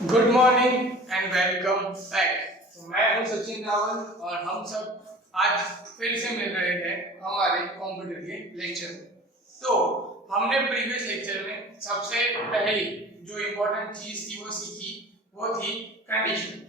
Good morning and welcome back. तो मैं हूं सचिन रावल और हम सब आज फिर से मिल रहे हैं हमारे कंप्यूटर के लेक्चर में। तो हमने प्रीवियस लेक्चर में सबसे पहली जो इम्पोर्टेंट चीज थी वो सीखी, वो थी कंडीशन।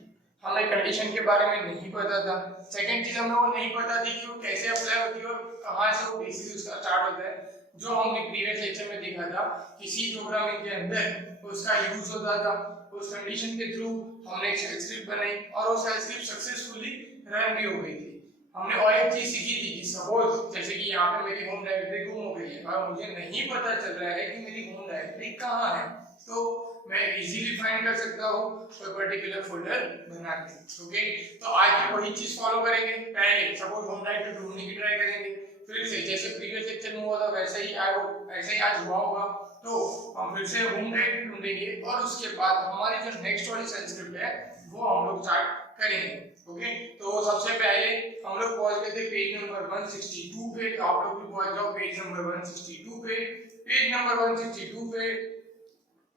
हमें कंडीशन के बारे में नहीं पता था। सेकंड चीज हमें वो नहीं पता थी कि वो कैसे अप्लाई होती है और कहाँ से वो बेसिस उसका स्टार्ट होता है। जो हमने प्रीवियस लेक्चर में देखा था कि सी प्रोग्रामिंग के अंदर उसका यूज होता था। उस कंडीशन के थ्रू हमने एक शेल स्क्रिप्ट बनाई और वो शेल स्क्रिप्ट सक्सेसफुली रन भी हो गई थी। हमने और एक चीज सीखी थी कि सपोज जैसे कि यहाँ पे मेरी होम डायरेक्टरी गुम हो गई है और मुझे नहीं पता चल रहा है कि मेरी होम डायरेक्टरी कहाँ है, तो मैं इजीली फाइंड कर सकता हूँ कोई पर्टिकुलर फोल्डर बना के। ओके, तो आज भी वही चीज फॉलो करेंगे। पहले सपोज होम डायरेक्टरी ढूंढने की ट्राई करेंगे, फिर से जैसे प्रीवियस लेक्चर में हुआ था वैसे ही आज हुआ होगा। तो हम फिर से होम डायरेक्टरी ढूंढेंगे और उसके बाद हमारी जो नेक्स्ट वाली शेल स्क्रिप्ट है वो हम लोग स्टार्ट करेंगे। ओके, तो सबसे पहले हम लोग पहुंच गए थे पेज नंबर 162 पे। तो आप लोग भी पहुंच जाओ पेज नंबर 162 पे। पेज नंबर 162 पे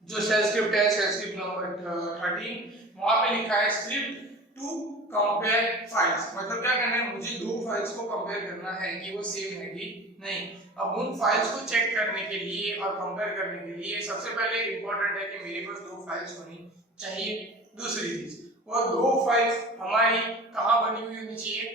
जो शेल स्क्रिप्ट है, शेल स्क्रिप्ट नंबर 13, वहां पे लिखा है स्क्रिप्ट टू कंपेयर फाइल्स। मतलब क्या करना है, मुझे दो फाइल्स को कंपेयर करना है कि वो सेम है कि नहीं। अब उन फाइल्स को चेक करने के लिए और कंपेयर करने के लिए सबसे पहले इंपॉर्टेंट है कि मेरे पास दो फाइल्स होनी चाहिए। दूसरी चीज, वो दो फाइल्स हमारी कहाँ बनी हुई होनी चाहिए,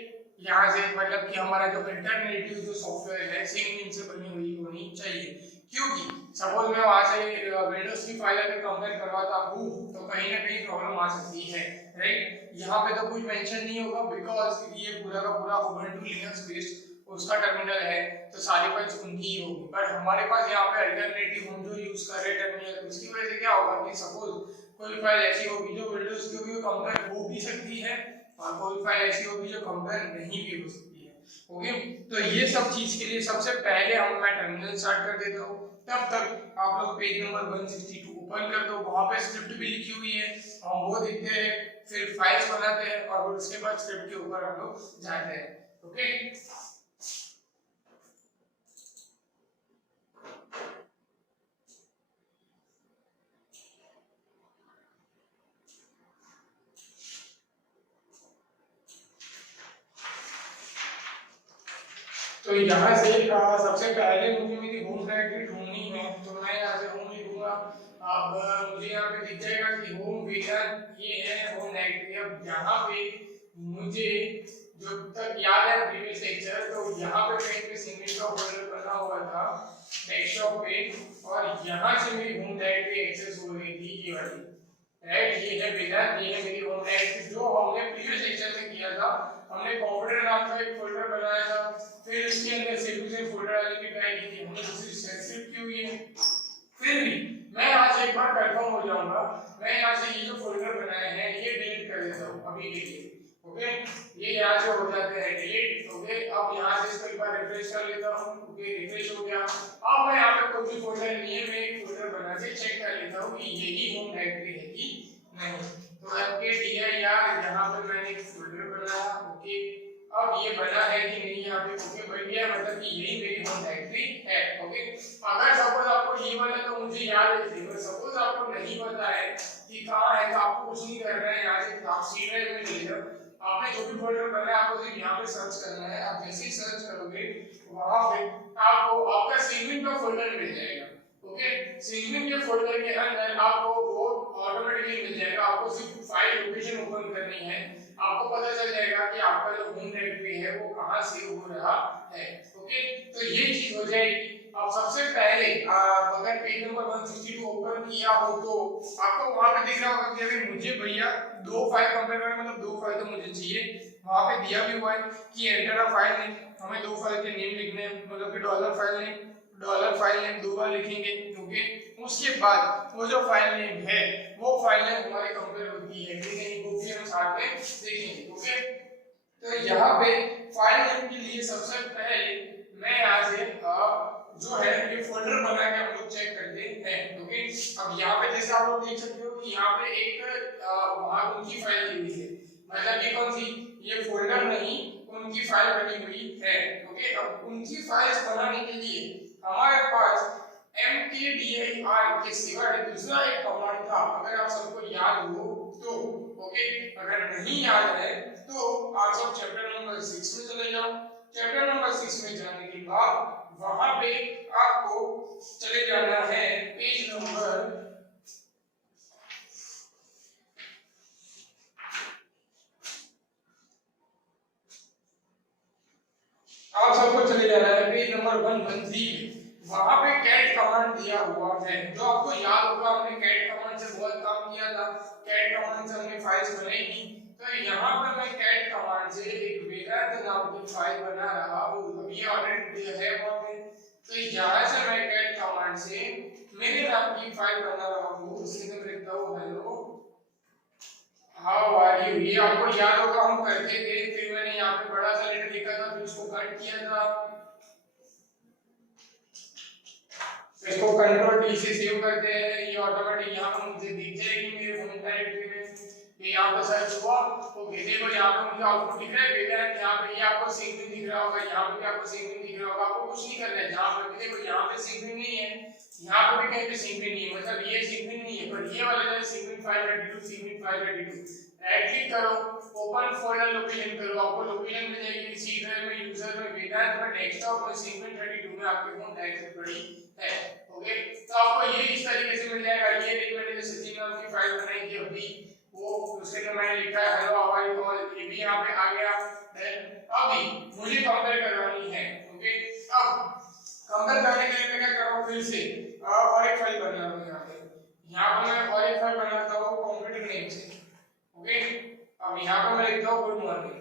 यहाँ से, मतलब कि हमारा जो अल्टरनेटिव जो सॉफ्टवेयर है सेम इनसे बनी हुई होनी चाहिए। क्योंकि सपोज मैं वहां से विंडोज की फाइल अगर कंपेयर करवाता हूँ तो कहीं ना कहीं प्रॉब्लम आ सकती है, राइट। यहाँ पे तो कुछ मेंशन नहीं होगा बिकॉज ये पूरा का पूरा उबुंटू लिनक्स बेस्ड उसका टर्मिनल है, तो सारी फाइल्स उनकी ही होगी। पर हमारे पास यहाँ पे अल्टरनेटिव हम जो यूज कर रहे हैं टर्मिनल, उसकी वजह से क्या होगा कि सपोज कोई फाइल ऐसी होगी जो विंडोज की होगी कंपेयर हो भी सकती है और कोई फाइल ऐसी होगी जो कंपेयर नहीं भी हो सकती है। ओके, तो ये सब चीज के लिए सबसे पहले मैं टर्मिनल स्टार्ट कर देता हूँ। तब तक आप लोग पेज नंबर 162 ओपन कर दो, वहां पे स्क्रिप्ट भी लिखी हुई है, हम वो देखते हैं, फिर फाइल्स बनाते हैं और उसके बाद स्क्रिप्ट के ऊपर हम लोग जाते हैं। ओके, तो यहाँ से सबसे पहले मुझे मेरी होम डायरेक्टरी ढूंढनी है, तो मैं यहाँ से होम लिखूंगा। अब मुझे यहाँ पे दिख जाएगा कि होम वीजन ये है होम डायरेक्टरी। अब यहाँ पे मुझे जो तक याद है प्रीवियस लेक्चर, तो यहाँ पे कहीं पे सिंगल का फोल्डर बना हुआ था डेस्कटॉप पे और यहाँ से मेरी होम डायरेक्टरी एक्सेस हो रही थी, ये वाली, राइट। ये है विजन, ये है मेरी होम डायरेक्टरी जो हमने प्रीवियस लेक्चर में किया था। हमने कंप्यूटर नाम का एक फोल्डर बनाया था, फिर इसके अंदर सेव फोल्डर डालने की ट्राई की थी, हमने दूसरी सेव की हुई है। फिर भी मैं यहाँ से एक बार कंफर्म हो जाऊंगा, मैं यहाँ से ये जो फोल्डर बनाए हैं ये डिलीट कर देता हूँ अभी के लिए। ओके, ये यहाँ से हो जाते हैं डिलीट। ओके, अब यहाँ से इसको एक बार रिफ्रेश कर लेता हूँ। ओके, रिफ्रेश हो गया। अब मैं यहाँ पे कोई भी फोल्डर नहीं है, मैं एक फोल्डर बना के चेक कर लेता हूँ कि यही होम डायरेक्टरी है कि नहीं। तो mkdir यहाँ पे मैंने एक फोल्डर बनाया। ओके, अब ये बना है कि नहीं, यहाँ पे ओके बन गया, मतलब कि यही मेरी होम डायरेक्टरी है। ओके, अगर सपोज आपको ये वाला तो मुझे याद है, अगर सपोज आपको नहीं पता है कि कहाँ है तो आपको कुछ नहीं करना है, यहाँ से आप सी ड्राइव में ले जाओ, आपने जो भी फोल्डर बनाया आपको सिर्फ यहाँ पे सर्च करना है। आप जैसे ही सर्च करोगे वहां पे आपको आपका सेविंग का फोल्डर मिल जाएगा। ओके, सेविंग के फोल्डर के अंदर आपको वो ऑटोमेटिकली मिल जाएगा, आपको सिर्फ फाइल लोकेशन ओपन करनी है, आपको पता चल जाएगा कि आपका जो होम डायरेक्टरी है वो कहाँ सेव हो रहा है। ओके, तो ये चीज हो जाएगी। अब सबसे पहले अगर पेज नंबर 162 ओपन किया हो तो आपको वहां पे दिख रहा होगा कि अभी मुझे भैया दो फाइल कंपेयर करना, मतलब दो फाइल तो मुझे चाहिए। वहां पे दिया भी हुआ है कि एंटर अ फाइल नेम, हमें दो फाइल के नेम लिखने हैं, मतलब कि डॉलर फाइल नेम दो बार लिखेंगे। ओके, उसके बाद वो जो फाइल नेम है वो फाइल नेम हमारी कंपेयर होती है कि नहीं, वो भी हम साथ में देखेंगे। ओके, तो यहाँ पे फाइल नेम के लिए सबसे पहले मैं यहाँ से जो है ये फोल्डर बना के हम लोग चेक करते हैं। ओके, अब यहाँ पे जैसे आप लोग देख सकते हो कि यहाँ पे एक वहां उनकी फाइल दी हुई है, मतलब ये कौन सी, ये फोल्डर नहीं, उनकी फाइल बनी हुई है। ओके, अब उनकी फाइल्स बनाने के लिए हमारे पास mkdir के सिवा दूसरा एक कमांड था, अगर आप सबको याद हो तो। ओके, अगर नहीं याद है तो आप सब चैप्टर नंबर 6 में चले जाओ। चैप्टर नंबर 6 में जाने के बाद वहां पे आपको चले जाना है पेज नंबर आप सबको चले जाना है पेज नंबर 113। वहां पे कैट कमांड दिया हुआ है, जो आपको याद होगा हमने कैट कमांड से बहुत काम किया था। कैट कमांड से हमने फाइल्स बनाई थी। तो यहाँ पर मैं कैट कमांड से एक वेदांत नाम की फाइल बना रहा हूँ। अभी ऑलरेडी है वहां पे। तो यहाँ से मैं कैट कमांड से मेरे नाम की फाइल बना रहा हूँ। उसके अंदर लिखता हूँ हेलो हाउ आर यू। ये आपको याद होगा हम करते थे। फिर मैंने यहाँ पे बड़ा सा लेटर लिखा था, फिर उसको कट किया था, इसको कंट्रोल डी से सेव करते हैं। ये ऑटोमेटिक यहाँ पर मुझे दिख जाएगी मेरे होम डायरेक्टरी में। ये यहाँ पर सर्च हुआ तो देखो यहाँ पे मुझे आउटपुट दिख रहा है वेदांत। यहाँ पे ये आपको सिंगविन दिख रहा होगा, यहाँ पे भी आपको सिंगविन दिख रहा होगा। आपको कुछ नहीं करना है, जहाँ पर भी देखो यहाँ पे सिंगविन नहीं है, यहाँ पे भी कहीं पे सिंगविन नहीं है, मतलब ये सिंगविन नहीं है। पर ये वाला जो सिंगविन फाइल रेडी टू सिंगविन file ready to right click करो, ओपन फोल्डर लोकेशन करो। आपको लोकेशन मिल जाएगी सी ड्राइव में, यूजर में, वेदांत में, डेस्कटॉप में, सिंगविन 32 में आपके होम डायरेक्टरी पड़ी है। ओके, तो आपको ये इस तरीके से मिल जाएगा। ये देखिए मैंने जो सचिन नाम की फाइल बनाई थी अभी, वो उसके अंदर मैंने लिखा है hello how are you all, ये भी यहाँ पे आ गया। अभी मुझे कंपेयर करवानी है। ओके, अब कंपेयर करने के लिए मैं क्या कर रहा हूँ, फिर से और एक फाइल बना रहा हूँ। यहाँ पे मैं और एक फाइल बनाता हूँ कंप्यूटर नेम से। ओके, अब यहाँ पे मैं लिखता हूँ गुड मॉर्निंग।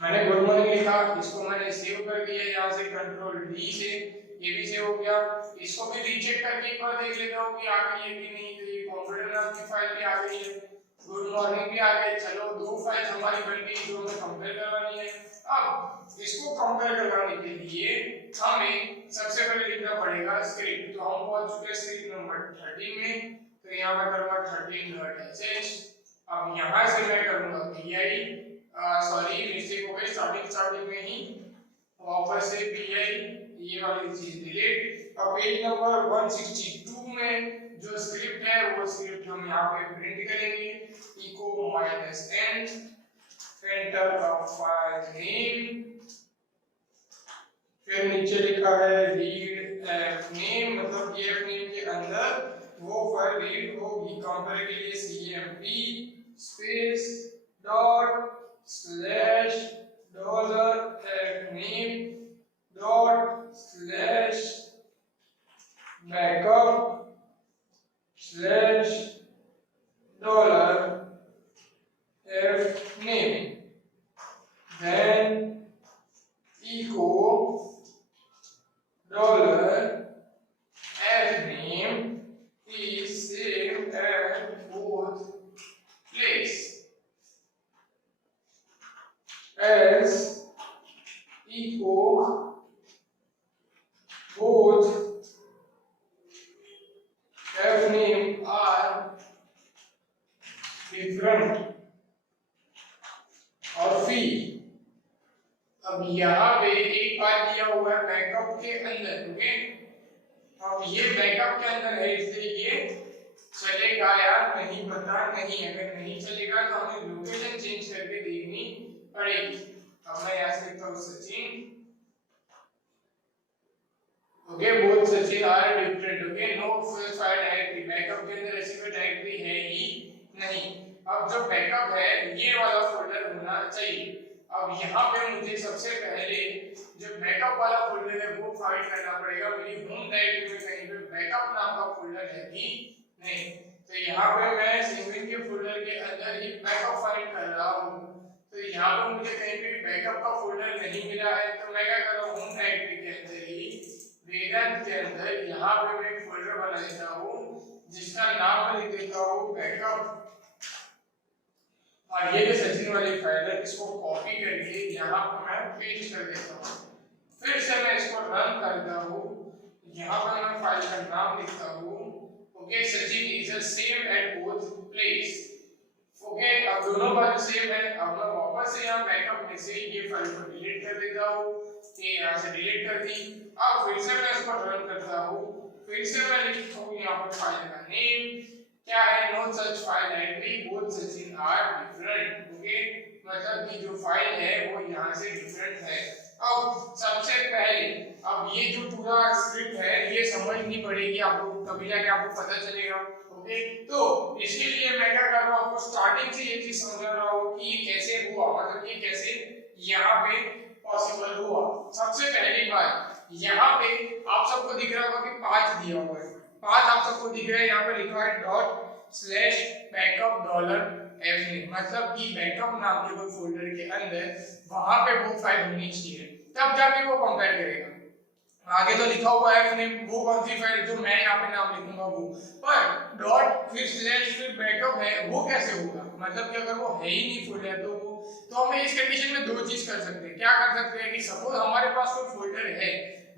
मैंने गुड मॉर्निंग लिखा, इसको मैंने सेव कर दिया यहाँ से कंट्रोल डी से, ये भी सेव हो गया। इसको भी रीचेक करके एक बार देख लेता हूँ कि आ गई है कि नहीं। तो ये कंप्यूटर नाम की फाइल भी आ गई है, गुड मॉर्निंग भी आ गई। चलो दो फाइल्स हमारी बन गई जो हमें कंपेयर करवानी है। अब इसको कंपेयर करवाने के लिए हमें सबसे पहले लिखना पड़ेगा स्क्रिप्ट। तो हम पहुंच चुके हैं स्क्रिप्ट नंबर 13 में। तो यहाँ मैं करूंगा 13.sh। अब यहाँ से मैं करूंगा pi, सॉरी मिस्टेक हो गई स्टार्टिंग में ही, वापस से pi, ये वाली चीज डिलीट। अब पेज नंबर 162 में जो स्क्रिप्ट है वो स्क्रिप्ट हम यहाँ पे प्रिंट करेंगे, echo -n enter the file name. फिर नीचे लिखा है रीड एफ नेम, मतलब कि एफ नेम के अंदर वो फाइल रीड होगी। कंपेयर के लिए cmp space dot slash dollar F name dot slash backup slash dollar F name, then echo dollar f name is saved at both place as echo both f name are different और फिर अब यहाँ पे एक बात दिया हुआ है बैकअप के अंदर। ओके, अब ये बैकअप के अंदर है इसलिए ये चलेगा या नहीं पता नहीं। अगर नहीं चलेगा तो हमें लोकेशन चेंज करके देखनी पड़ेगी। अब मैं यहाँ से लिखता हूँ Sachin. Okay, both Sachin are different. Okay, no file directory, backup के अंदर ऐसी कोई डायरेक्टरी है ही नहीं। अब जो बैकअप है ये वाला फोल्डर होना चाहिए। अब यहाँ पे मुझे सबसे पहले जो बैकअप वाला फोल्डर है वो फाइंड करना पड़ेगा। मेरी होम डायरेक्टरी में कहीं पे बैकअप नाम का फोल्डर है कि नहीं। तो यहाँ पे मैं सिंगविन के फोल्डर के अंदर ही बैकअप फाइंड कर रहा हूँ। तो यहाँ पे मुझे कहीं पे भी बैकअप का फोल्डर नहीं मिला है, तो मैं क्या कर रहा हूँ, होम डायरेक्टरी के अंदर ही वेदांत के अंदर यहाँ पे मैं एक फोल्डर बना देता हूँ जिसका नाम मैं लिख देता हूँ बैकअप। और ये जो सचिन वाली फाइल है इसको कॉपी करके यहाँ पर मैं पेस्ट कर देता हूँ। फिर से मैं इसको रन करता हूँ, यहाँ पर मैं फाइल का नाम लिखता हूँ। Okay, Sachin is save at both place. Okay, अब दोनों बाजू सेव है। अब मैं वापस से यहाँ बैकअप में से ये फाइल को डिलीट कर देता हूँ। ये यहाँ से डिलीट कर दी। अब फिर से मैं इसको रन करता हूँ, फिर से मैं लिखता हूँ यहाँ पर फाइल का नेम क्या है, no such file entry both Sachin are different. Okay, मतलब कि जो फाइल है वो यहाँ से डिफरेंट है। अब सबसे पहले अब ये जो पूरा स्क्रिप्ट है ये समझनी पड़ेगी आपको, तभी जाके आपको पता चलेगा। ओके, तो इसके लिए मैं क्या कर रहा हूँ, आपको स्टार्टिंग से ये चीज समझा रहा हूँ कि ये कैसे हुआ, मतलब ये कैसे यहाँ पे पॉसिबल हुआ। सबसे पहली बात, यहाँ पे आप सबको दिख रहा होगा कि पाथ दिया हुआ है, पाथ आप सबको दिख रहा है, यहाँ पे लिखा है $backup$fname, मतलब कि बैकअप नाम के कोई फोल्डर के अंदर वहां पे वो फाइल होनी चाहिए, तब जाके वो कंपेयर करेगा। आगे तो लिखा हुआ है fname, वो कौन सी फाइल जो मैं यहाँ पे नाम लिखूंगा वो, पर डॉट फिर स्लैश फिर बैकअप है वो कैसे होगा, मतलब कि अगर वो है ही नहीं फोल्डर तो हम इस कंडीशन में दो चीज कर सकते हैं। क्या कर सकते हैं कि सपोज हमारे पास कोई फोल्डर है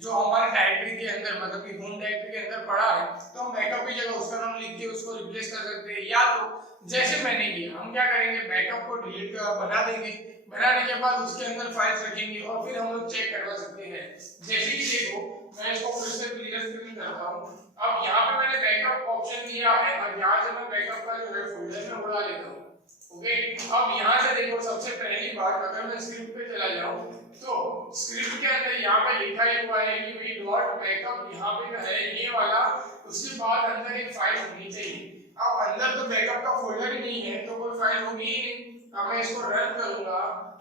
जो हमारे डायरेक्टरी के अंदर, मतलब कि होम डायरेक्टरी के अंदर पड़ा है, तो हम बैकअप की जगह उसका नाम लिख के उसको रिप्लेस कर सकते हैं, या तो जैसे मैंने किया हम क्या करेंगे, बैकअप को डिलीट बना देंगे, बनाने के बाद उसके अंदर फाइल्स रखेंगे और फिर हम लोग चेक करवा सकते हैं। जैसे कि देखो मैं इसको फिर से क्लियर स्क्रीन करता हूं, अब यहाँ पे मैंने बैकअप ऑप्शन दिया है और यहाँ से मैं बैकअप का जो है फोल्डर में उड़ा लेता हूँ। ओके, अब यहाँ से देखो सबसे पहली बात, अगर मैं स्क्रिप्ट पे चला जाऊं तो स्क्रिप्ट के अंदर यहाँ पे लिखा ही हुआ है कि वी डॉट बैकअप, यहाँ पे जो है ये वाला, उसके बाद अंदर एक फाइल होनी चाहिए। अब अंदर तो बैकअप का फोल्डर ही नहीं है तो कोई फाइल होगी ही नहीं। अब मैं इसको रन करूंगा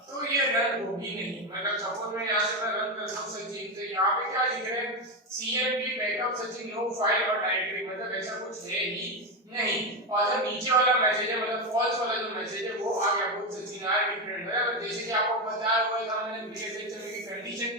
तो ये रन होगी नहीं, मतलब सपोज मैं यहाँ से मैं रन करता हूँ सचिन, तो यहाँ पे क्या लिख रहे हैं, cmp backup Sachin no file और डायरेक्टरी, मतलब ऐसा कुछ है ही नहीं। और जो नीचे वाला मैसेज है, मतलब फॉल्स वाला जो मैसेज है वो आ गया, बोथ सचिन आर डिफरेंट है। अब जैसे कि आपको पता हुआ था मैंने प्रीवियस लेक्चर में कि कंडीशन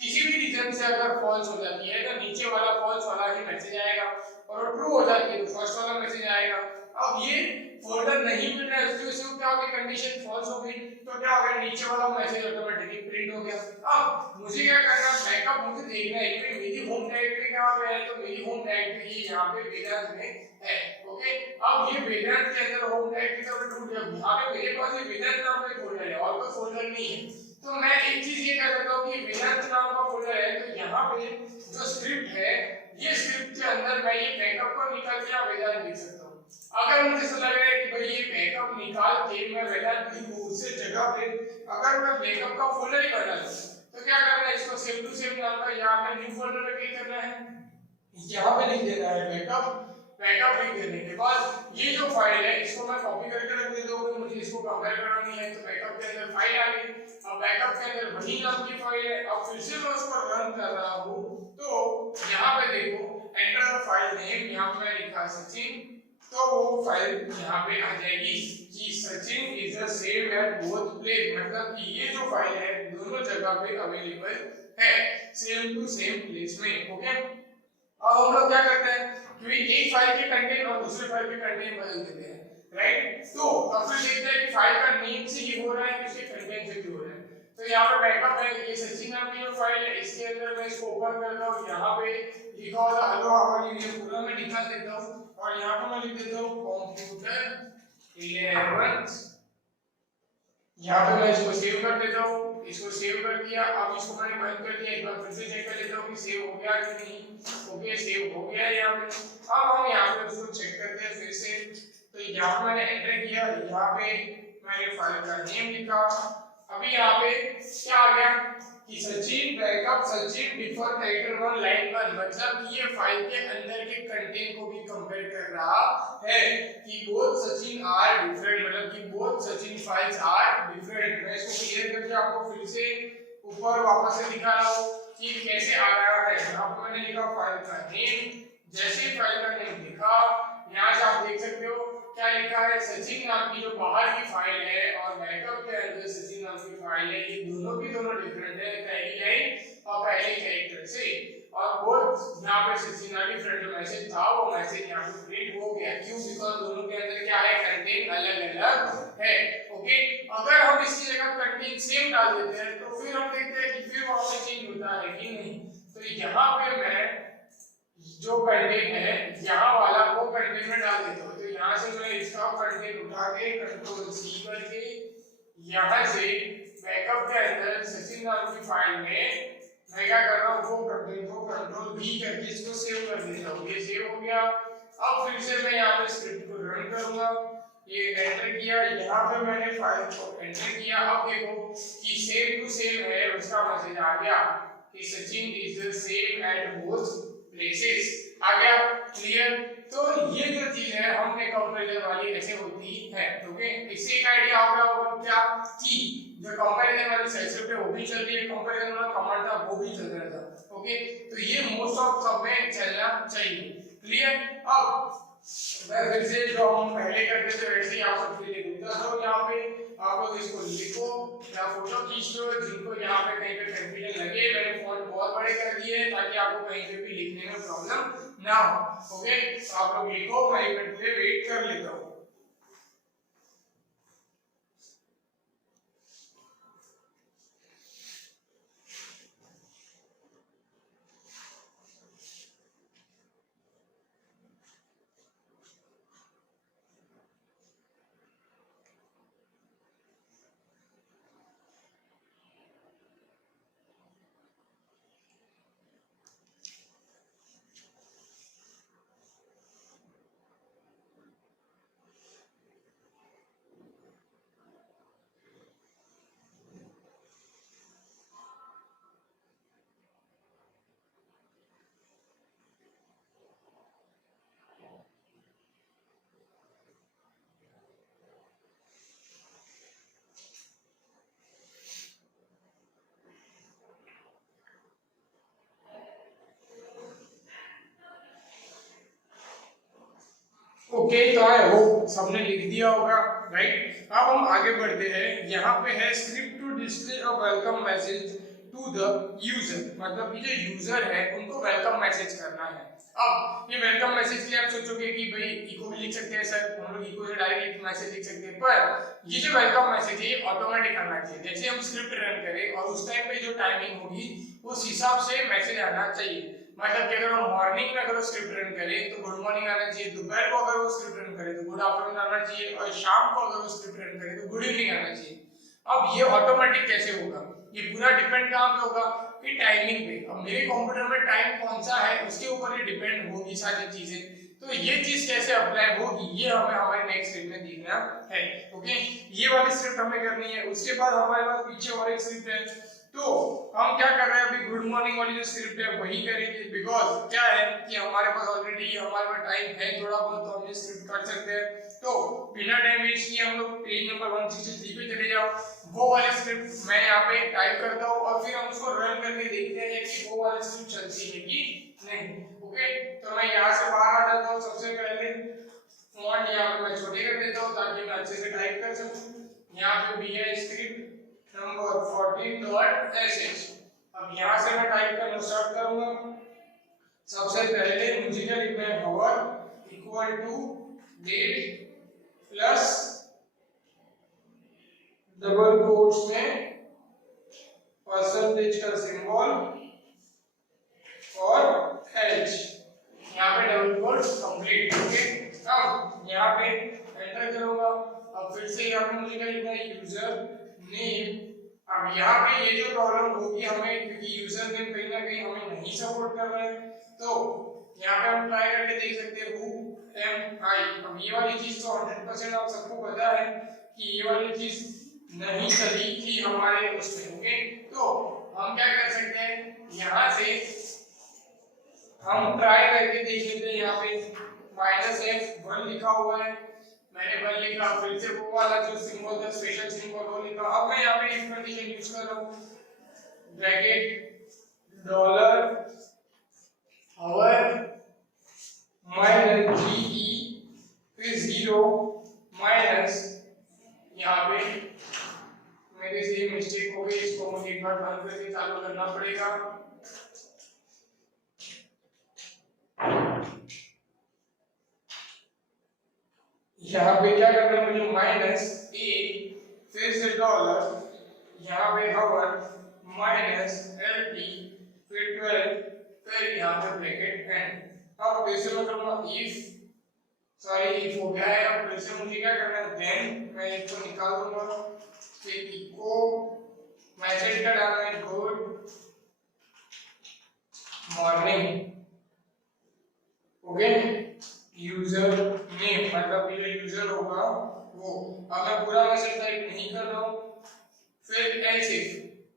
किसी भी रीजन से अगर फॉल्स हो जाती है तो नीचे वाला फॉल्स वाला ही मैसेज आएगा, और वो ट्रू हो जाती है तो फर्स्ट वाला मैसेज आएगा। अब ये फोल्डर नहीं मिल रहा है उसकी वजह से क्या हो गई, कंडीशन फॉल्स हो गई, तो क्या हो गया, नीचे वाला मैसेज ऑटोमेटिकली प्रिंट हो गया। अब मुझे क्या करना है, बैकअप मुझे देखना है कि मेरी होम डायरेक्टरी कहां पे है, तो मेरी होम डायरेक्टरी यहां पे वेदांत में है। ओके, अब ये वेदांत के अंदर होम डायरेक्टरी का मैं ढूंढ रहा हूं, यहां पे मेरे पास ये वेदांत नाम का फोल्डर है और कोई फोल्डर नहीं है, तो मैं एक चीज ये कर सकता हूं कि वेदांत नाम का फोल्डर है तो यहां पे जो स्क्रिप्ट है, ये स्क्रिप्ट के अंदर मैं ये बैकअप को निकाल के वेदांत लिख सकता हूं। अगर मुझे ऐसा लग रहा है कि भाई ये बैकअप निकाल के मैं वेदांत लिखूं, उससे जगह पे अगर मैं बैकअप का फोल्डर ही बना लूं, तो क्या करना है, इसको सेव टू सेव नाम का यहाँ पे न्यू फोल्डर पे क्लिक करना है, यहाँ पे लिख देना है बैकअप, बैकअप लिख देने के बाद ये जो फाइल है इसको मैं कॉपी करके रख देता हूँ, मुझे इसको कंपेयर करानी है, तो बैकअप के अंदर फाइल आ गई। अब बैकअप के अंदर वही नाम की फाइल है, अब फिर से मैं उसको रन कर रहा हूँ तो यहाँ पे देखो एंटर द फाइल नेम, यहाँ पे मैं लिखा सचिन, तो वो फाइल यहाँ पे आ जाएगी कि Sachin is the same at both place, मतलब कि ये जो फाइल है दोनों जगह पे अवेलेबल है, सेम टू सेम प्लेस में। ओके, अब हम लोग क्या करते हैं कि एक फाइल के कंटेंट और दूसरे फाइल के कंटेंट बदल देते हैं, राइट, तो अब फिर देखते हैं कि फाइल का नेम से ही हो रहा है कि उसके कंटेंट से क्यों हो रहा है। तो यहाँ पे बैकअप है, ये सचिन नाम की जो फाइल है इसके अंदर मैं इसको ओपन करता हूँ, यहाँ पे लिखा हुआ हेलो हाउ आर यू, ये पूरा मैं निकाल देता हूँ और यहाँ पे मैं लिख देता हूँ कंप्यूटर 11, यहाँ पे मैं इसको सेव कर देता हूँ, इसको सेव कर दिया। अब इसको मैंने बंद कर दिया, एक बार फिर से चेक कर लेता हूँ कि सेव हो गया कि नहीं। ओके, सेव हो गया यहाँ पे। अब हम यहाँ पे उसको चेक करते हैं फिर से, तो यहाँ पे मैंने एंटर किया, यहाँ पे मैंने फाइल का नेम लिखा, अभी यहाँ पे क्या आ गया कि Sachin backup Sachin differ character 1 line 1, मतलब कि ये फाइल के अंदर के कंटेंट को भी कंपेयर कर रहा है कि बोथ सचिन आर डिफरेंट, मतलब कि both Sachin files are different. मैं इसको क्लियर करके आपको फिर से ऊपर वापस से दिखा रहा हूं कि कैसे आ रहा है। यहां पर मैंने लिखा फाइल का नेम, जैसे ही फाइल का नेम लिखा यहां से आप देख सकते हो क्या लिखा है, सचिन नाम की जो बाहर की फाइल है और बैकअप के अंदर सचिन नाम की फाइल है, ये दोनों की दोनों डिफरेंट है पहली लाइन और पहले कैरेक्टर से, और बोथ यहाँ पे सचिन नाम की फ्रेंड मैसेज था वो मैसेज यहाँ पे प्रिंट हो गया। क्यों? बिकॉज़ दोनों के अंदर क्या है, कंटेंट अलग-अलग है। ओके, अगर हम इसकी जगह कंटेंट सेम डाल देते हैं तो फिर हम देखते हैं कि फिर वहां पे चेंज होता है कि नहीं। तो यहाँ पे मैं जो कंटेंट है यहाँ वाला वो कंटेंट में डाल देता हूँ, तो यहाँ से मैं इसका कंटेंट उठा के कंट्रोल सी करके यहाँ से बैकअप के अंदर सचिन नाम की फाइल में मैं क्या कर रहा हूँ, वो कंटेंट को कंट्रोल V करके इसको सेव कर देता हूँ। ये सेव हो गया। अब फिर से मैं यहाँ पे स्क्रिप्ट को रन करूंगा। ये एंटर किया, यहाँ पे मैंने फाइल को एंटर किया। अब देखो कि सेव टू सेव है, उसका मैसेज आ गया कि Sachin is save at both places, आ गया। क्लियर। तो ये जो चीज है हमने कंपैरिजन वाली ऐसे होती है। ओके, इससे एक आइडिया हो गया होगा क्या कि जो कंपैरिजन वाली स्क्रिप्ट है वो भी चल रही है, कंपैरिजन वाला कमांड था वो भी चल रहा था। ओके, तो ये मोस्ट ऑफ सब में चलना चाहिए। क्लियर। अब मैं फिर से जो हम पहले करते थे वैसे ही आप सबके लिए दूंगा। तो यहाँ पे आप लोग इसको लिखो या फोटो खींच लो, जिनको यहाँ पे कहीं पे कंफ्यूजन लगे। मैंने फॉन्ट बहुत बड़े कर दिए हैं ताकि आपको कहीं पे भी लिखने में प्रॉब्लम ना हो। ओके, तो आप लोग लिखो, मैं एक मिनट पे वेट कर लेता हूँ। ओके, तो आई होप सबने लिख दिया होगा, राइट। अब हम आगे बढ़ते हैं। यहाँ पे है script to display a welcome message to the user, मतलब ये जो यूजर है उनको वेलकम मैसेज करना है। अब ये वेलकम मैसेज के लिए आप सोचोगे कि भाई इको भी लिख सकते हैं सर, हम लोग इको से डायरेक्ट मैसेज लिख सकते हैं, पर ये जो वेलकम मैसेज है ये ऑटोमेटिक आना चाहिए। जैसे हम स्क्रिप्ट रन करें और उस टाइम पे जो टाइमिंग होगी उस हिसाब से मैसेज आना चाहिए। मतलब कि अगर हम मॉर्निंग में अगर स्क्रिप्ट रन करें तो गुड मॉर्निंग आना चाहिए, दोपहर को अगर वो स्क्रिप्ट रन करें तो गुड आफ्टरनून आना चाहिए, और शाम को अगर वो स्क्रिप्ट रन करें तो गुड इवनिंग आना चाहिए। अब ये ऑटोमेटिक कैसे होगा, ये पूरा डिपेंड कहाँ पे होगा कि टाइमिंग पे। अब मेरे कंप्यूटर में टाइम कौन सा है उसके ऊपर ये डिपेंड होगी सारी चीजें। तो ये चीज कैसे अप्लाई होगी ये हमें हमारे नेक्स्ट स्टेप में देखना है। ओके, ये वाली स्क्रिप्ट हमें करनी है। उसके बाद हमारे पास पीछे और एक स्क्रिप्ट है, तो हम क्या कर रहे हैं अभी गुड मॉर्निंग वाली जो स्क्रिप्ट है वही करेंगे। बिकॉज क्या है कि हमारे पास ऑलरेडी हमारे पास टाइम है थोड़ा बहुत, तो हम ये स्क्रिप्ट कर सकते हैं। तो बिना टाइम वेस्ट किए हम लोग पेज नंबर 163 पे चले जाओ। वो वाली स्क्रिप्ट मैं यहाँ पे टाइप करता हूँ और फिर हम उसको रन करके देखते हैं कि वो वाली स्क्रिप्ट चलती है कि नहीं। ओके, तो मैं यहाँ से बाहर आ जाता हूँ। सबसे पहले फॉन्ट यहाँ पे मैं छोटे कर देता हूँ ताकि मैं अच्छे से टाइप कर सकूँ। यहाँ पे भी है स्क्रिप्ट नंबर 14.sh। अब यहाँ से मैं टाइप करना स्टार्ट करूंगा। सबसे पहले मुझे क्या लिखना है, hover equal to date plus double quotes में परसेंटेज का सिंबल और h। यहाँ पे डबल कोट्स कंप्लीट। ओके, अब यहाँ पे एंटर करूंगा। अब फिर से यहाँ पे मुझे क्या लिखना है, यूजर नेम। अब यहाँ पे ये जो प्रॉब्लम होगी हमें, क्योंकि यूजर नेम कहीं ना कहीं हमें नहीं सपोर्ट कर रहा है, तो यहाँ पे हम ट्राई करके देख सकते हैं who am I। अब ये वाली चीज तो 100% आप सबको पता है कि ये वाली चीज नहीं चली थी हमारे उसमें। ओके, तो हम क्या कर सकते हैं, यहाँ से हम ट्राई करके देख लेते हैं। यहाँ पे -f1 लिखा हुआ है, मैंने 1 लिखा, फिर से वो वाला जो सिंबल था स्पेशल सिंबल वो लिखा। अब मैं यहाँ पे इफ कंडीशन यूज कर रहा हूँ, bracket dollar our minus GE फिर 0 माइनस, यहाँ पे मेरे से मिस्टेक हो गई, इसको मुझे एक बार बंद करके चालू करना पड़ेगा। यहाँ पे क्या करना है मुझे, -a फिर से डॉलर, यहाँ पे हवर माइनस LT फिर 12 फिर यहाँ पे ब्रैकेट एंड। अब फिर से मैं करूँगा इफ हो गया है। अब फिर से मुझे क्या करना है, देन मैं इसको निकाल दूंगा, फिर इको मैसेज का डालना है good morning, okay. User name मतलब ये यूजर होगा वो। अब मैं पूरा मैसेज टाइप नहीं कर रहा हूँ। फिर एल्स इफ,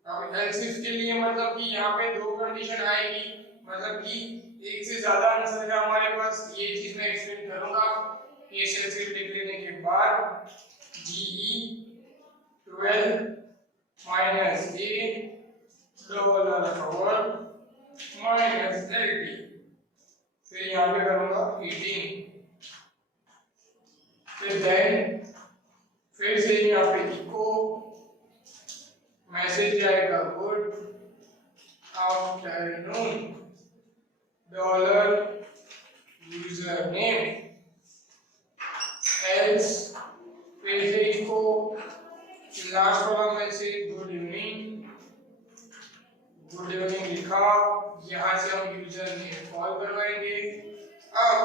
अब एल्स इफ के लिए मतलब कि यहाँ पे दो कंडीशन आएगी, मतलब कि एक से ज्यादा आंसर है हमारे पास, ये चीज मैं एक्सप्लेन करूंगा ये एल्स इफ लिख लेने के बाद। GE12 minus A double power minus LD, फिर यहाँ पे करूंगा 18, फिर देन फिर से यहाँ पे इको मैसेज जाएगा good afternoon dollar user name else, फिर से इको लास्ट वाला message good evening, good evening लिखा, यहाँ से हम यूजर नेम कॉल करवाएंगे। अब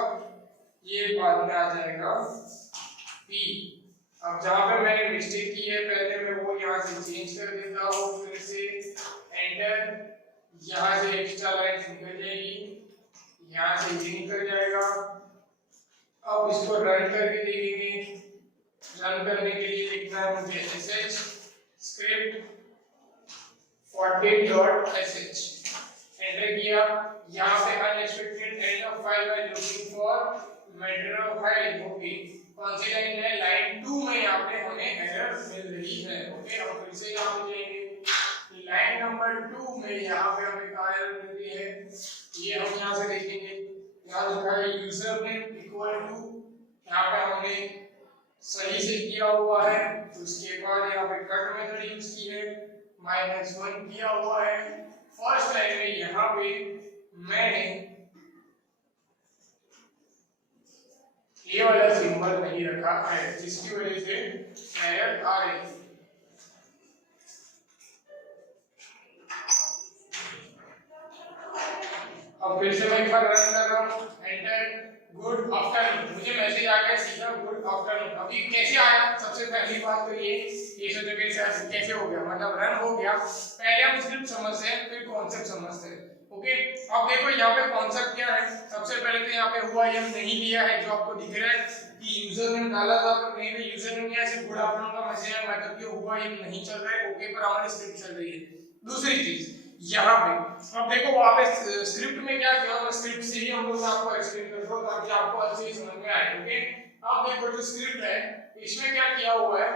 ये बाद में आ जाएगा P। अब जहाँ पे मैंने मिस्टेक की है पहले मैं वो यहाँ से चेंज कर देता हूँ, फिर से एंटर, यहाँ से एक्स्ट्रा लाइन निकल जाएगी, यहाँ से ये निकल जाएगा। अब इसको रन करके देखेंगे। रन करने के लिए लिखना है मुझे sh script 40.sh, एंटर किया। यहाँ पे unexpected end of file by looking for matter of file, okay. कौन सी लाइन है? लाइन 2 में यहाँ पे हमें एरर मिल रही है, ओके। अब फिर से यहाँ पे जाएंगे, लाइन नंबर 2 में यहाँ पे हमें क्या एरर मिल रही है ये हम यहाँ से देखेंगे। यहाँ लिखा है यूजर नेम इक्वल टू, यहाँ पे हमने सही से किया हुआ है, उसके बाद यहाँ पे कट मेथड यूज की है, -1 किया हुआ है। फर्स्ट लाइन में यहाँ पे मैंने ये वाला सिंबल नहीं रखा है, जिसकी वजह से एरर आ रही है। अब फिर से मैं एक बार रन कर रहा हूँ, एंटर, गुड आफ्टरनून, मुझे मैसेज आ गया सीधा गुड आफ्टरनून। अभी कैसे आया? सबसे पहली बात तो ये सोचो कैसे हो गया, मतलब रन हो गया। पहले हम स्क्रिप्ट समझते हैं फिर कॉन्सेप्ट समझते हैं, ओके। अब देखो यहाँ पे कॉन्सेप्ट क्या है। सबसे पहले तो यहाँ पे हुआ ये नहीं लिया है, जो आपको दिख रहा है कि यूजर नेम डाला था तो कहीं पे यूजर नेम या सिर्फ गुड आफ्टरनून का मैसेज है, मतलब कि हुआ ये नहीं चल रहा है, ओके। पर हमारी स्क्रिप्ट चल रही है। दूसरी चीज यहाँ पे अब देखो वहां पे स्क्रिप्ट में क्या किया, मैं स्क्रिप्ट से ही हम लोग आपको एक्सप्लेन कर रहा हूं ताकि आपको अच्छे से समझ में आए, ओके। अब देखो जो स्क्रिप्ट है इसमें क्या किया हुआ है,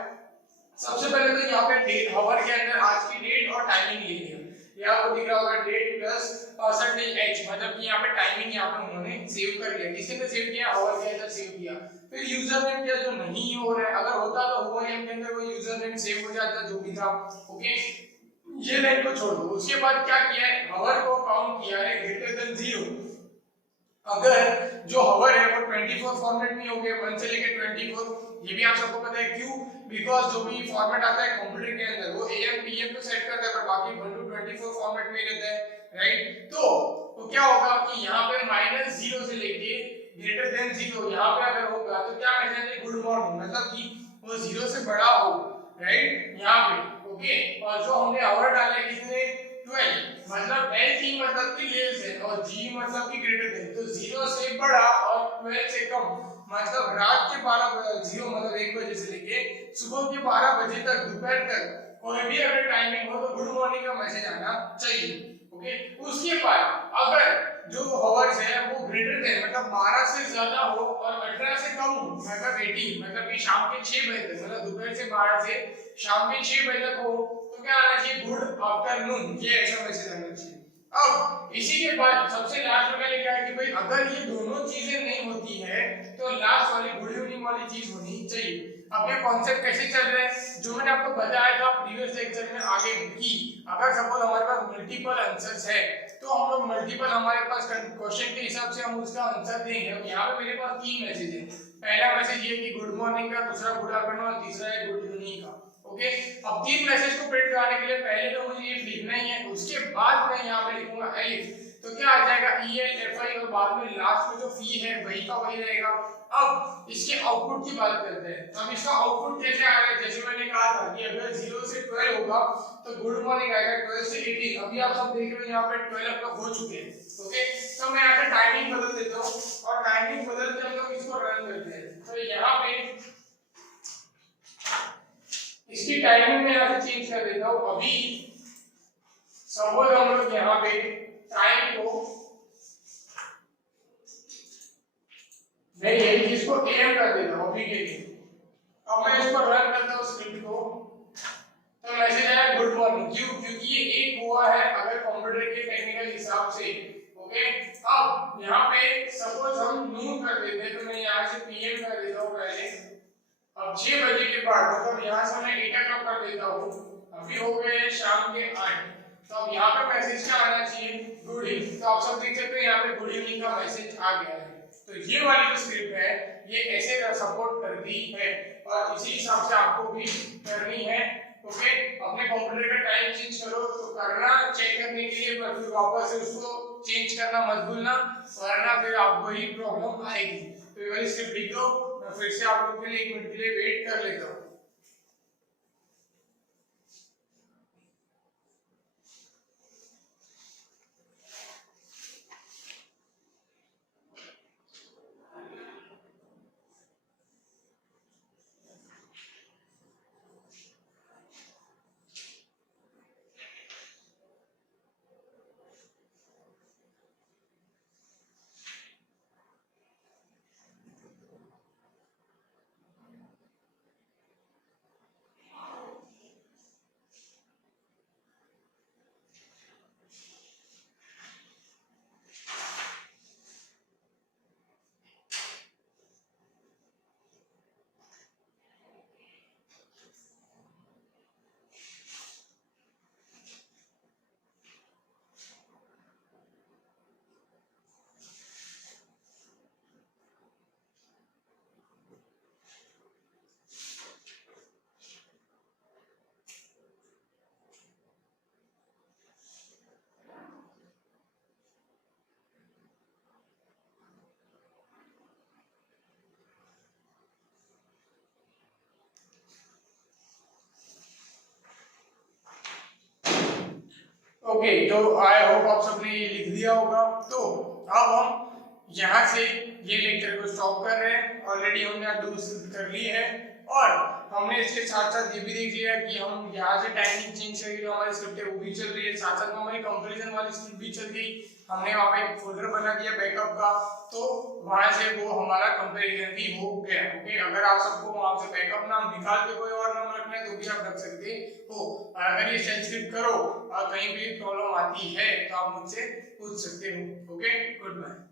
सबसे पहले तो यहाँ पे डेट, हवर के अंदर आज की डेट और टाइमिंग ली है। यहाँ वो दिख रहा होगा डेट प्लस %h, मतलब कि यहाँ पे टाइमिंग यहाँ पे उन्होंने सेव कर लिया। किसी ने सेव किया? हवर के अंदर सेव किया। फिर यूजर नेम क्या जो नहीं हो रहा है, अगर होता तो हुआ नेम के अंदर वो यूजर नेम सेव हो जाता जो भी था, ओके। ये लाइन को छोड़ दो। उसके बाद क्या किया है, हवर को काउंट किया है ग्रेटर देन 0। अगर जो हवर है वो 24 फॉर्मेट में हो गया, 1 से लेकर 24, ये भी आप सबको पता है क्यों, बिकॉज जो भी फॉर्मेट आता है कंप्यूटर के अंदर वो AM PM पे सेट करता है, पर बाकी 1 to 24 फॉर्मेट में रहता है, राइट। तो क्या होगा कि यहाँ पे -0 से लेके ग्रेटर देन 0 यहाँ पे अगर होगा तो क्या मैसेज है, गुड मॉर्निंग, मतलब कि वो 0 से बड़ा हो, राइट, यहाँ पे, ओके। और जो हमने आवर डाला है कितने, 12, मतलब L की मतलब कि लेस है और G मतलब कि ग्रेटर देन, तो 0 से बड़ा और 12 से कम, मतलब रात के 12 0 मतलब 1 बजे से लेके सुबह के 12 बजे तक, दोपहर तक कोई भी अगर टाइमिंग हो तो गुड मॉर्निंग का मैसेज आना चाहिए, ओके। उसके बाद अगर जो हवर्स है वो ग्रेटर देन मतलब 12 से ज्यादा हो और 18 से कम हो, मतलब 18, मतलब कि शाम के 6 बजे तक, मतलब दोपहर से 12 से शाम के 6 बजे तक हो, तो क्या आना चाहिए, गुड आफ्टरनून, ये ऐसा मैसेज आना चाहिए। अब इसी के बाद सबसे लास्ट में मैंने क्या है कि भाई अगर ये दोनों चीजें नहीं होती है तो लास्ट वाली गुड इवनिंग वाली चीज होनी चाहिए। अब ये कॉन्सेप्ट कैसे चल रहा है, जो मैंने आपको बताया था प्रीवियस लेक्चर में आगे की, अगर सपोज हमारे पास मल्टीपल आंसर्स है तो हम लोग मल्टीपल हमारे पास क्वेश्चन के हिसाब से हम उसका आंसर देंगे। अब यहाँ पे मेरे पास 3 मैसेज है, पहला मैसेज ये कि गुड मॉर्निंग का, दूसरा गुड आफ्टरनून और तीसरा है गुड इवनिंग का, ओके। अब 3 मैसेज को प्रिंट कराने के लिए पहले तो मुझे ये लिखना ही है, उसके बाद मैं यहाँ पे लिखूंगा एलिफ। तो क्या आ जाएगा ELFI और बाद में लास्ट में जो फी है वही का वही रहेगा। अब इसके आउटपुट की बात करते हैं। अब इसका आउटपुट कैसे आ रहा है, जैसे मैंने कहा था कि अगर 0 से 12 होगा तो गुड मॉर्निंग आएगा, 12 से 18। अभी आप सब देख रहे हो यहाँ पे 12 तक हो चुके हैं। ओके, तो मैं यहाँ पे टाइमिंग बदल देता हूँ और टाइमिंग बदल के हम लोग इसको रन करते हैं। तो यहाँ पे इसकी टाइमिंग में यहाँ से चेंज कर देता हूँ। अभी सपोज हम लोग यहाँ पे टाइम को मैं यही चीज को AM कर देता हूँ अभी के लिए। अब मैं इसको रन करता हूँ स्क्रिप्ट को, तो मैसेज आया गुड मॉर्निंग। क्यों? क्योंकि ये एक हुआ है अगर कंप्यूटर के टेक्निकल हिसाब से। ओके, अब यहाँ पे सपोज हम नून कर देते हैं, तो मैं यहाँ से PM कर देता हूँ पहले। अब 6 बजे के बाद मतलब यहाँ से मैं 8 o'clock कर देता हूँ। अभी हो गए हैं शाम के 8। तो अब यहाँ पे मैसेज क्या आना चाहिए, गुड इवनिंग। तो आप सब देख सकते हैं यहाँ पे गुड इवनिंग का मैसेज आ गया है। तो ये वाली जो स्क्रिप्ट है ये ऐसे सपोर्ट करती है और इसी हिसाब से आपको भी करनी है। ओके, अपने कंप्यूटर का टाइम चेंज करो तो करना चेक करने के लिए, पर फिर वापस से उसको चेंज करना मत भूलना, वरना फिर आपको ही प्रॉब्लम आएगी। तो ये वाली स्क्रिप्ट लिख दो, मैं फिर से आप लोगों के लिए 1 मिनट के लिए वेट कर लेता हूँ। ओके, तो आई होप आप सबने ये लिख दिया होगा। तो अब हम यहाँ से ये लेक्चर को स्टॉप कर रहे हैं। ऑलरेडी हमने आज 2 स्क्रिप्ट कर ली है और हमने इसके साथ साथ ये भी देख लिया कि हम यहाँ से टाइमिंग चेंज करके जो हमारी स्क्रिप्ट है वो भी चल रही है, साथ साथ में हमारी कंपैरिजन वाली स्क्रिप्ट भी चल गई। हमने वहाँ पे एक फोल्डर बना दिया बैकअप का, तो वहाँ से वो हमारा कंपैरिजन भी हो गया। ओके, अगर आप सबको वहाँ से बैकअप नाम निकाल के कोई और नाम रखना है तो भी आप रख सकते हो। अगर ये सेल स्क्रिप्ट करो और कहीं भी प्रॉब्लम आती है तो आप मुझसे पूछ सकते हो। Okay, good bye.